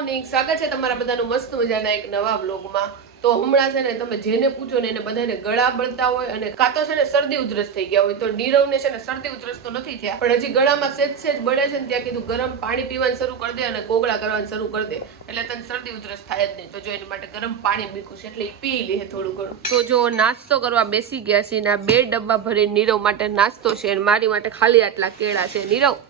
Morning, સ્વાગત છે તમારા બધાનું મસ્ત મજાના એક નવા બ્લોગમાં તો હમણાં છે ને તમે જેને પૂછો ને એને બધાને ગળા બળતા હોય અને કાં તો છે ને શરદી ઉધરસ થઈ ગયા હોય, તો નીરવને છે ને શરદી ઉધરસ તો નથી થયા. પણ હજી ગળામાં સેજ સેજ બળે છે ને ત્યાં કીધું ગરમ પાણી પીવાનું શરૂ કરી દે અને કોગળા કરવાનું શરૂ કરી દે. એટલે તને શરદી ઉધરસ થાય જ નહીં. તો જો એની માટે ગરમ પાણી મૂક્યું છે, એટલે એ પી લે થોડું ઘણું. તો જો નાસ્તો કરવા બેસી ગયા છે ના બે ડબ્બા ભરી નીરવ માટે નાસ્તો છે મારી માટે ખાલી આટલા કેળા છે. નીરવ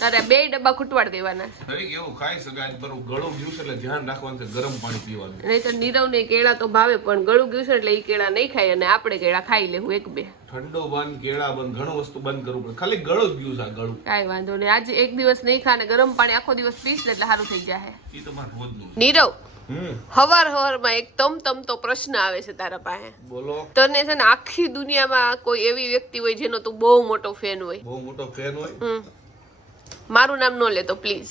તારે બે ડબ્બા ખૂટવાડ દેવાના. છે તરીકે એવું ખાઈ શકાય પર ગળું ગયું એટલે ધ્યાન રાખવાનું છે ગરમ પાણી પીવાનું. નહીં તો નીરવને કેળા તો ભાવે પણ ગળું ગયું એટલે એ કેળા નહીં ખાય અને આપણે કેળા ખાઈ લેવું એક બે. ઠંડો બંધ કેળા બંધ ઘણું વસ્તુ બંધ કરવું પડે. ખાલી ગળો જ ગયું છે ગળું. કાઈ વાંધો નહીં. આજે એક દિવસ નહીં ખા ને ગરમ પાણી આખો દિવસ પીશ ને એટલે સારું થઈ જાય એ તો મારે રોજનું નીરવ હવાર હવારમાં એક તમ તમ તો પ્રશ્ન આવે છે તારા પાસે. બોલો. તને છે ને આખી દુનિયામાં કોઈ એવી વ્યક્તિ હોય જેનો તું બહુ મોટો ફેન હોય. બહુ મોટો ફેન હોય? મારું નામ ન લેતો પ્લીઝ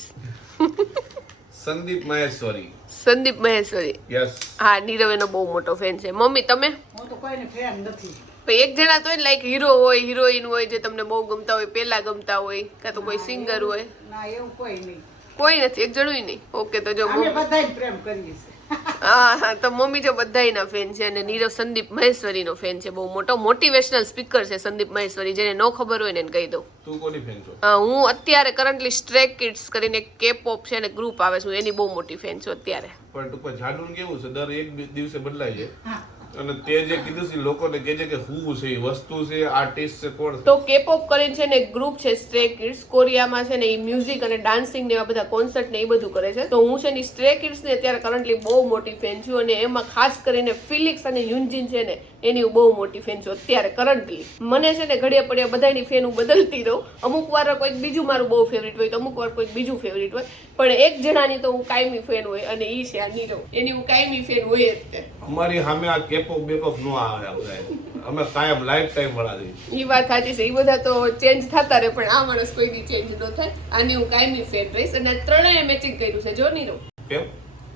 સંદીપ મહેશ્વરી. સંદીપ મહેશ્વરી. યસ હા નીરવ એનો બહુ મોટો ફેન છે. મમ્મી તમે? હું તો કોઈને ફેન નથી. એક જણા તો લાઈક હીરો હોય હિરોઈન હોય જે તમને બહુ ગમતા હોય પેલા ગમતા હોય કાં તો કોઈ સિંગર હોય. ના એવું કોઈ નહીં. કોઈ નથી એક જણું નહીં. ઓકે તો જો બધા પ્રેમ કરીએ છીએ. હા હા તો મમ્મી જો બધાયના ફેન છે અને નીરવ સંદીપ મહેશ્વરીનો ફેન છે. બહુ મોટો મોટિવેશનલ સ્પીકર છે સંદીપ મહેશ્વરી જેને ન ખબર હોય ને એને કહી દઉં. તું કોની ફેન છો? હા હું અત્યારે કરન્ટલી સ્ટ્રે કિડ્સ કરીને કે પોપ છે અને ગ્રુપ આવે છે. હું એની બહુ મોટી ફેન છું અત્યારે. પણ ટૂંકમાં જાડું કેવું છે? દર એક દિવસે બદલાય છે. હા. અને તે જે કીધું છે લોકોને કે છે કે હું છે વસ્તુ છે આર્ટિસ્ટ છે કોણ તો કેપોપ કરીને છે ને ગ્રુપ છે સ્ટ્રે કિડ્સ કોરિયામાં છે ને એ મ્યુઝિક અને ડાન્સિંગ ને એવા બધા કોન્સર્ટ ને એ બધું કરે છે. તો હું છે ને સ્ટ્રે કિડ્સ ને અત્યારે કરન્ટલી બહુ મોટી ફેન છું અને એમાં ખાસ કરીને ફિલિક્સ અને યુનજીન છે ને એની હું બહુ મોટી ફેન છું અત્યારે કરન્ટલી મને છે ને ઘડિયા પડ્યા બધાની ફેન હું બદલતી રહું. અમુક વાર કોઈક બીજું મારું બહુ ફેવરિટ હોય તો અમુક વાર કોઈક બીજું ફેવરિટ હોય. પણ એક જણાની તો હું કાયમી ફેન હોય અને એ છે આ નીરવ એની હું કાયમી ફેન હોય જ અમારી સામે આ કેપોપ બેપોપ નો આવે આ અમે કાયમ લાઈફ ટાઈમ વાળા એ વાત સાચી છે. એ બધા તો ચેન્જ થતા રહે પણ આ માણસ કોઈ દી ચેન્જ ન થાય. આની હું કાયમી ફેન રહીશ અને ત્રણેય મેચિંગ કર્યું છે. જો નીરવ. કેમ?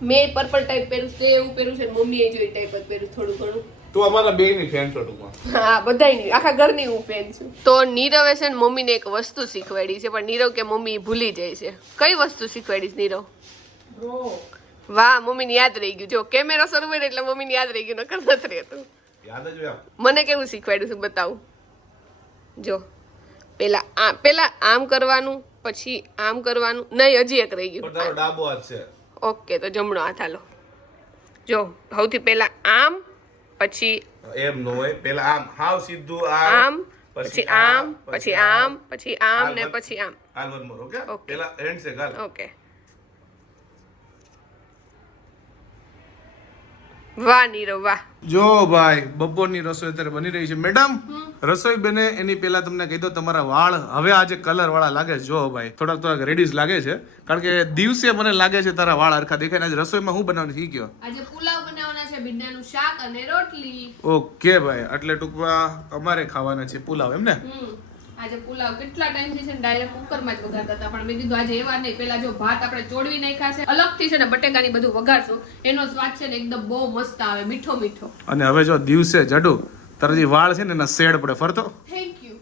મેં પર્પલ ટાઈપ પહેર્યું છે એવું પહેર્યું છે મમ્મીએ જોઈ ટાઈપ જ પહેર્યું થોડું ઘણું. તો અમારા બે ની ફેન છો ટૂંકમાં. હા બધાયની. આખા ઘરની હું ફેન છું. તો નીરવે છે ને મમ્મીને એક વસ્તુ શીખવાડી છે પણ નીરવ કે મમ્મી ભૂલી જાય છે. કઈ વસ્તુ શીખવાડીશ નીરવ? બ્રો વાહ મમ્મીને યાદ રહી ગયું. જો કેમેરો શરૂ હોય એટલે મમ્મીને યાદ રહી ગયું નકર નથી રહેતું. યાદ જ હોય મને કેવું શીખવાડ્યું છે બતાવું. જો પેલા આ પેલા આમ કરવાનું પછી આમ કરવાનું નહીં હજી એક રહી ગયું. તારો ડાબો હાથ છે. ઓકે તો જમણો હાથ હાલો. જો સૌથી પહેલા આમ પછી એમ નો હોય પેલા આમ. હાવ સીધું આમ પછી આમ પછી આમ પછી આમ ને પછી આમ. ઓકે. પેલા હેન્ડ છે ઓકે. વાહ નીરવ વાહ. જો ભાઈ બપોરની રસોઈ અત્યારે બની રહી છે. મેડમ રસોઈ બને એની પહેલા તમને કહી દો તમારા વાળ હવે આજે કલર વાળા લાગે છે જો ભાઈ થોડાક થોડાક રેડીઝ લાગે છે કારણ કે દિવસે મને લાગે છે તારા વાળ હરખા દેખાય ને આજે રસોઈમાં હું બનાવવાનું શીખ ગયો આજે પુલાવ બનાવવાના છે ભીંડાનું શાક અને રોટલી. ઓકે ભાઈ એટલે ટૂંકમાં અમારે ખાવાના છે પુલાવ એમ ને. આજે પુલાવ કેટલા ટાઈમથી છે ને ડાયરેક્ટ કુકરમાં જ વઘારતા હતા. પણ મેં કીધું આજે એવા નહીં. પેલા જો ભાત આપણે ચોડવી નાખ્યા છે અલગથી છે ને બટેકાની બધું વઘારશું. એનો સ્વાદ છે ને એકદમ બહુ મસ્ત આવે મીઠો મીઠો. અને હવે જો દિવસે જડું તારા વાળ છે ને એના શેડ પડે. ફરતો? થેન્ક યુ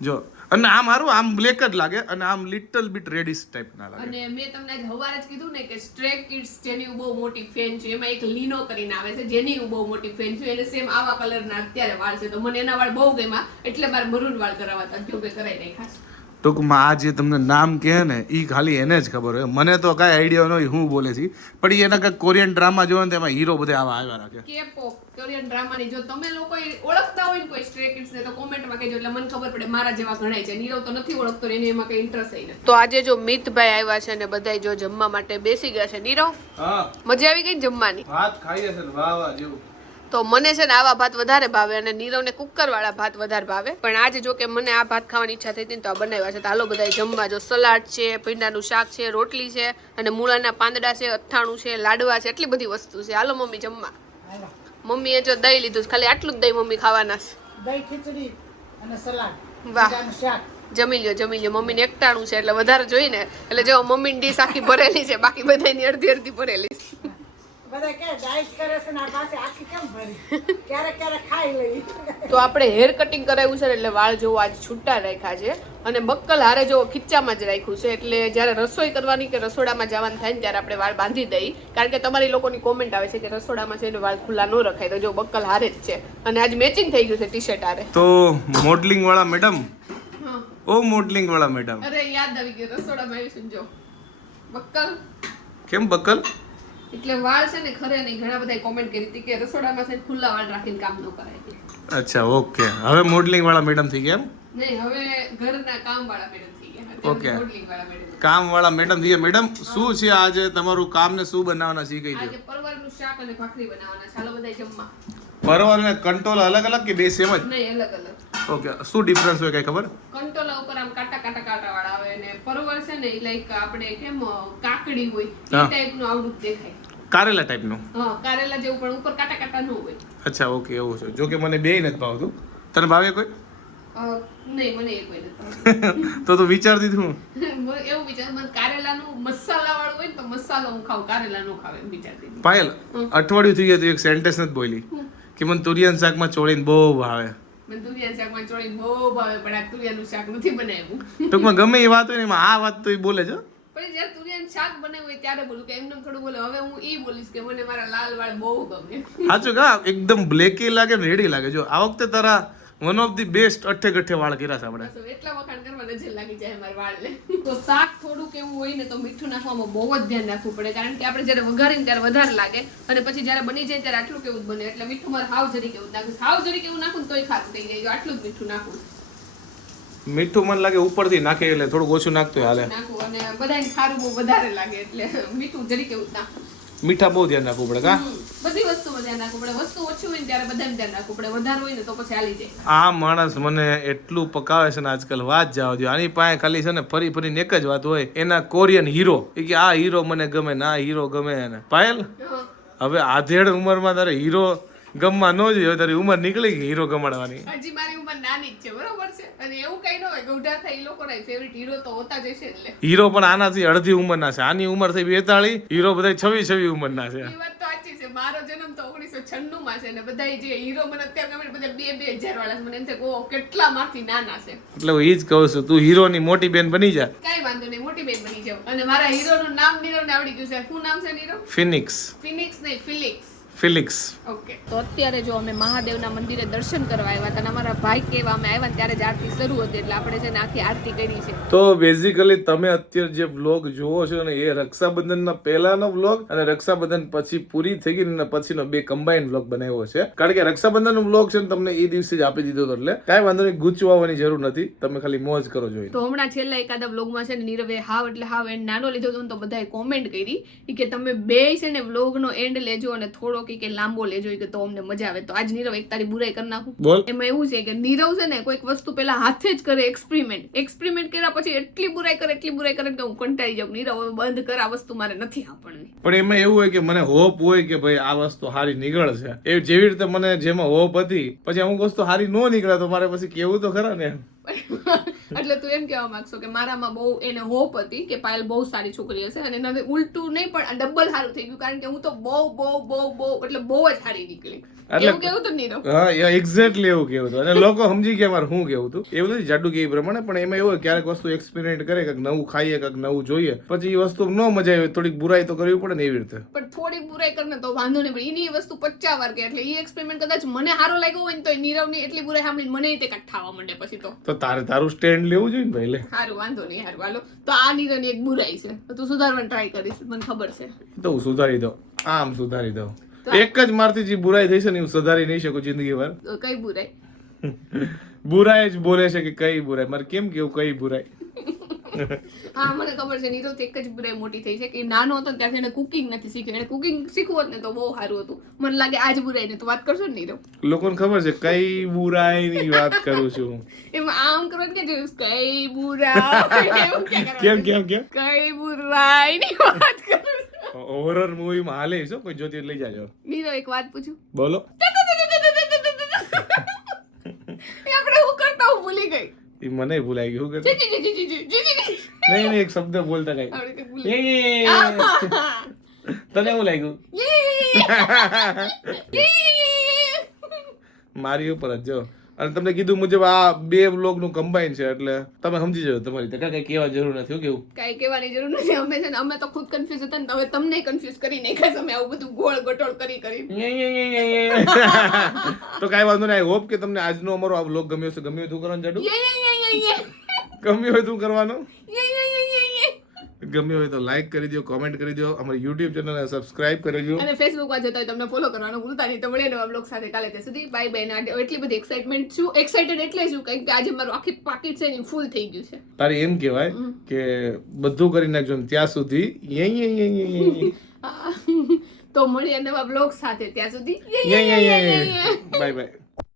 જો અને આમ હારું, આમ બ્લેક જ લાગે અને આમ લિટલ બીટ રેડિશ ટાઈપ ના લાગે. અને મેં તમને આજ હવારે જ કીધું ને કે સ્ટ્રે કિડ્સ જેની બહુ મોટી ફેન છે, એમાં એક લીનો કરીને આવે છે, જેની બહુ મોટી ફેન છું, એને સેમ આવા કલરના અત્યારે વાળ છે. તો મને એના વાળ બહુ ગમ્યા, એટલે મારે મરૂન વાળ કરાવવા તા જો કે કરાય નાખ્યા છે ટૂંકમાં આ જે તમને નામ કહે ને એ ખાલી એને જ ખબર હોય. મને તો કાંઈ આઈડિયા નહીં હું બોલે છે. પણ એના કાંઈક કોરિયન ડ્રામા જોવે ને તેમાં હીરો બધા આવા આવ્યા રાખે. કે કોરિયન ડ્રામાની જો તમે લોકો ઓળખતા હોય ને કોઈ સ્ટ્રે કિડ્સ ને તો કોમેન્ટમાં કહેજો એટલે મને ખબર પડે મારા જેવા ઘણા છે. નીરવ તો નથી ઓળખતો એને એમાં કઈ ઇન્ટરેસ્ટ નથી. તો આજે જો મિતભાઈ આવ્યા છે ને બધાય જો જમવા માટે બેસી ગયા છે. નીરવ હા. મજા આવી ગઈ ને જમવાની? ભાત ખાઈ હશે વાહ વાહ જેવું. તો મને છે ને આવા ભાત વધારે ભાવે અને નીરવને કુકર વાળા ભાત વધારે ભાવે. પણ આજે જો કે મને આ ભાત ખાવાની ઈચ્છા થઈ હતી ને તો આ બનાવ્યા છે. તો હાલો બધા જમવા જો સલાડ છે ભીંડાનું શાક છે રોટલી છે અને મૂળાના પાંદડા છે અથાણું છે લાડવા છે એટલી બધી વસ્તુ છે. હાલો મમ્મી જમવા. મમ્મીએ જો દહીં લીધું છે. ખાલી આટલું જ દહીં મમ્મી ખાવાના છે. દહીં ખીચડી અને સલાડ. વાહ. શાક. જમી લ્યો જમી લ્યો. મમ્મીને એકટાણું છે એટલે વધારે જોઈ ને એટલે જો મમ્મીની ડીશ આખી ભરેલી છે બાકી બધાની અડધી અડધી ભરેલી છે. તો આપણે હેર કટિંગ કરાવ્યું છે ને એટલે વાળ જોવો આજ છૂટા રાખ્યા છે. અને બક્કલ હારે જો ખીચામાં જ રાખ્યું છે. એટલે જ્યારે રસોઈ કરવાની કે રસોડામાં જવાનું થાય ને ત્યારે આપણે વાળ બાંધી દઈ. કારણ કે તમારી લોકોની કોમેન્ટ આવે છે કે રસોડામાં છે ને વાળ ખુલ્લા ન રખાય તો જો બક્કલ હારે જ છે. અને આજ મેચિંગ થઈ ગયું છે ટી શર્ટ હારે. તો મોડલિંગ વાળા મેડમ ઓ મોડલિંગ વાળા મેડમ અરે યાદ આવી ગયું રસોડામાં આવીશું જો. બક્કલ? કેમ બકલ એટલે વાળ છે ને ખરે નહીં. ઘણા બધા કોમેન્ટ કરી હતી કે રસોડામાં છે ખુલ્લા વાળ રાખીને કામ ન કરાય અચ્છા ઓકે. હવે મોડલિંગ વાળા મેડમ થઈ ગયા એમ? નહીં હવે ઘરના કામ વાળા મેડમ થઈ ગયા. વાળા મેડમ કામ વાળા મેડમ થઈ મેડમ શું છે આજે તમારું કામ ને શું બનાવવાના શીખી ગયું આજે પરવરનું શાક અને ભાખરી બનાવવાના ચાલો બધા જમવા. પરવર અને કંટોલ અલગ અલગ કે બે સેમ જ? નહીં અલગ અલગ. ઓકે શું ડિફરન્સ હોય કઈ ખબર? કંટોલા ઉપર આમ કાટા કાટા કાટા વાળા આવે અને પરવર છે ને લાઈક આપણે કેમ કાકડી હોય એ ટાઈપ ટાઈપનું આવડું દેખાય. કારેલા ટાઈપનું હા કારેલા જેવું પણ ઉપર કાટા કાટા ન હોય. અચ્છા ઓકે એવું છે. જો કે મને બે નથી ભાવતું. તને ભાવે કોઈ? નહીં મને એ કોઈ નથી તો તું વિચાર દીધું એવું વિચાર મને કારેલાનું મસાલા વાળું હોય ને તો મસાલો હું ખાઉં કારેલા નો ખાવે હતી. પાયલ અઠવાડિયું થઈ ગયું એક સેન્ટેન્સ નથી બોલી. કે મને તુરિયાન શાકમાં ચોળીને બહુ ભાવે. મને તુરિયા શાકમાં ચોળી બહુ ભાવે પણ આ તુરિયાનું શાક નથી બનાવ્યું. ટૂંકમાં ગમે એ વાત હોય ને એમાં આ વાત તો એ બોલે છે. પણ જ્યારે તુરિયાનું શાક બનાવ્યું હોય ત્યારે બોલું કે એમને થોડું બોલો હવે હું એ બોલીશ કે મને મારા લાલ વાળ બહુ ગમે. સાચું કા? એકદમ બ્લેકી લાગે ને રેડી લાગે. જો આ વખતે તારા વન ઓફ ધી બેસ્ટ અઠે ગઠે વાળ કર્યા છે આપણે. એટલા વખાણ કરવા નજર લાગી જાય મારા વાળને. તો શાક થોડું કેવું હોય ને તો મીઠું નાખવામાં બહુ જ ધ્યાન રાખવું પડે કારણ કે આપણે જ્યારે વઘારીને ત્યારે વધારે લાગે. અને પછી જ્યારે બની જાય ત્યારે આટલું કેવું બને. એટલે મીઠું મારે હાવ જરી કેવું નાખું હાવ જરી કેવું નાખું તોય ખાતું થઈ જાય. આટલું જ મીઠું નાખું. મીઠું મને લાગે ઉપરથી નાખે એટલે થોડું ઓછું નાખતું હાલે. નાખું અને બધાને ખારું બહુ વધારે લાગે એટલે મીઠું જરી કેવું નાખું. મીઠા બહુ ધ્યાન રાખવું પડે કા? બધી વસ્તુમાં ધ્યાન રાખવું પડે. વસ્તુ ઓછી હોય ને ત્યારે બધાને ધ્યાન રાખવું પડે. વધારે હોય ને તો પછી હાલી જાય. આ માણસ મને એટલું પકાવે છે ને આજકાલ વાત જવા દો આની પાસે ખાલી છે ને ફરી ફરીને એક જ વાત હોય. એના કોરિયન હીરો. એ કે આ હીરો મને ગમે ને આ હીરો ગમે એને. પાયલ? હવે આધેડ ઉંમરમાં તારે હીરો ગમવા ન જોઈએ તારી ઉંમર નીકળી ગઈ હીરો ગમાડવાની. હજી મારી ઉંમર નાની જ છે બરોબર છે? અને એવું કઈ ન હોય ગૌઢા થાય એ લોકોના ફેવરિટ હીરો તો હોતા જ હશે એટલે હીરો પણ આનાથી અડધી ઉંમરના છે. આની ઉંમર થઈ બેતાળી હીરો બધા છવી છવી ઉંમરના છે. એ વાત તો સાચી છે. મારો જન્મ તો ઓગણીસો છન્નું માં છે ને બધા જે હીરો મને અત્યારે ગમે બધા બે બે હજાર વાળા મને એમ છે કે કેટલા માંથી નાના છે. એટલે હું એ જ કહું છું તું હીરોની મોટી બેન બની જા. કઈ વાંધો નહીં મોટી બેન બની જાવ અને મારા હીરો નું નામ નીરો ને આવડી ગયું છે. શું નામ છે નીરો ફિનિક્સ ફિનિક્સ નહીં ફિલિક્સ ફિલિક્સ. ઓકે તો અત્યારે જો અમે મહાદેવના મંદિરે દર્શન કરવા આવ્યા હતા અને અમારા ભાઈ કેવા અમે આવ્યા ત્યારે જ આરતી શરૂ હતી એટલે આપણે છે ને આખી આરતી કરી છે. તો બેઝિકલી તમે અત્યારે જે વ્લોગ જોવો છો ને એ રક્ષાબંધનના પહેલાનો વ્લોગ અને રક્ષાબંધન પછી પૂરી થઈ ગઈ ને પછીનો બે કમ્બાઈન વ્લોગ બનાવ્યો છે. કારણ કે રક્ષાબંધનનો વ્લોગ છે ને તમને એ દિવસે જ આપી દીધો હતો એટલે કાંઈ વાંધો નહીં ગૂંચવાની જરૂર નથી. તમે ખાલી મોજ કરો જોઈએ તો હમણાં છેલ્લા એકાદા બ્લોગમાં છે ને નીરવે હાવ એટલે હાવ એન્ડ નાનો લીધો હતો તો બધાએ કોમેન્ટ કરી કે તમે બે છે ને વ્લોગનો એન્ડ લેજો અને થોડોક કે લાંબો લેજો કે તો અમને મજા આવે. તો આજ નીરવ એક તારી બુરાઈ કરી નાખું. એમાં એવું છે કે નીરવ છે ને કોઈક વસ્તુ પેલા હાથે જ કરે એક્સપેરિમેન્ટ એક્સપેરિમેન્ટ કર્યા પછી એટલી બુરાઈ કરે એટલી બુરાઈ કરે કે હું કંટાળી જાઉં. નીરવ હવે બંધ કર આ વસ્તુ મારે નથી આપણને પણ એમાં એવું હોય કે મને હોપ હોય કે ભાઈ આ વસ્તુ સારી નીકળશે. એ જેવી રીતે મને જેમાં હોપ હતી પછી અમુક વસ્તુ સારી ન નીકળે તો મારે પછી કેવું તો ખરા ને? એટલે તું એમ કહેવા માંગશો કે મારામાં બહુ એને હોપ હતી કે પાયલ બહુ સારી છોકરી હશે અને હવે ઉલટું નહીં પણ ડબલ સારું થઈ ગયું કારણ કે હું તો બહુ બહુ બહુ બહુ, એટલે બહુ જ સારી નીકળી. એવું કેવું તો નીરવ? હા એક્ઝેક્ટલી એવું કેવું હતું અને લોકો સમજી ગયા મારે શું કેવું હતું એવું નથી જાડુ કે પ્રમાણે પણ એમાં એવું ક્યારેક વસ્તુ એક્સપેરિમેન્ટ કરે કંઈક નવું ખાઈએ કંઈક નવું જોઈએ પછી એ વસ્તુ ન મજા આવે થોડીક બુરાઈ તો કરવી પડે ને એવી રીતે. પણ થોડીક બુરાઈ કરીને તો વાંધો નહીં પણ એની વસ્તુ પચાસ વાર કે એટલે એ એક્સપેરિમેન્ટ કદાચ મને સારો લાગ્યો હોય ને તો નીરવની એટલી બુરાઈ સાંભળીને મને તે કઠાવા થવા માંડે પછી તો. તો તારે તારું સ્ટેન્ડ લેવું જોઈએ ને ભાઈ લે. સારું વાંધો નહીં સારું હાલો. તો આ નીરવની એક બુરાઈ છે. તો તું સુધારવાની ટ્રાય કરીશ મને ખબર છે. તો હું સુધારી દઉં. આમ સુધારી દઉં. એક જ મારથી જે બુરાઈ થઈ છે ને હું સુધારી નહીં શકું જિંદગી ભર તો કઈ બુરાઈ? બુરાઈ જ બોલે છે કે કઈ બુરાઈ? મારે કેમ કેવું કઈ બુરાઈ? હા મને ખબર છે નીરવ એક જ બુરાઈ મોટી થઈ છે કે નાનો હતો ત્યારથી એને કુકિંગ નથી શીખ્યું. એને કુકિંગ શીખવું હોત ને તો બહુ સારું હતું. મને લાગે આજ બુરાઈ ને તો વાત કરશો ને નીરવ? લોકોને ખબર છે કઈ બુરાઈ ની વાત કરું છું. એમાં આમ કરો કે જો કઈ બુરાઈ? કેમ કેમ કેમ? કઈ બુરાઈ ની વાત. હોરર મૂવીમાં હાલે છો કોઈ જોતી લઈ જાજો. નીરો એક વાત પૂછું? બોલો. આપણે હું કરતા હું ભૂલી ગઈ. એ મને ભૂલાઈ ગયું જી. નહીં નહીં એક શબ્દ બોલતા કઈ. તને શું લાગ્યું? મારી ઉપર જ જો. અને તમને કીધું મુજબ આ બે વ્લોગનું કમ્બાઈન છે એટલે તમે સમજી જજો તમારી રીતે. કઈ કહેવા જરૂર નથી હું કેવું? કઈ કહેવાની જરૂર નથી. અમે છે ને અમે તો ખુદ કન્ફ્યુઝ હતા ને હવે તમને કન્ફ્યુઝ કરી નાખ્યા અમે આવું બધું ગોળ ગટોળ કરી કરી. તો કાંઈ વાંધો નહીં. આઈ હોપ કે તમને આજનો અમારો આ વ્લોગ ગમ્યો છે ગમ્યો તું કરવાનું જાડું. ગમ્યો હોય તું કરવાનું. ગમે હોય તો લાઈક કરી દો કોમેન્ટ કરી દો અમારી યુટ્યુબ ચેનલને સબસ્ક્રાઇબ કરી દો અને ફેસબુકમાં જતા હોય તમને ફોલો કરવાનું ભૂલતા નહીં. તો મળે નવા બ્લોગ સાથે કાલે ત્યાં સુધી. બાય બાય ના એટલી બધી એક્સાઇટમેન્ટ છું. એક્સાઇટેડ એટલે છું કંઈક કે આજે મારું આખી પાકીટ છે ને ફૂલ થઈ ગયું છે. તારે એમ કહેવાય કે બધું કરી નાખજો ને ત્યાં સુધી તો મળીએ નવા બ્લોગ સાથે ત્યાં સુધી. Bye bye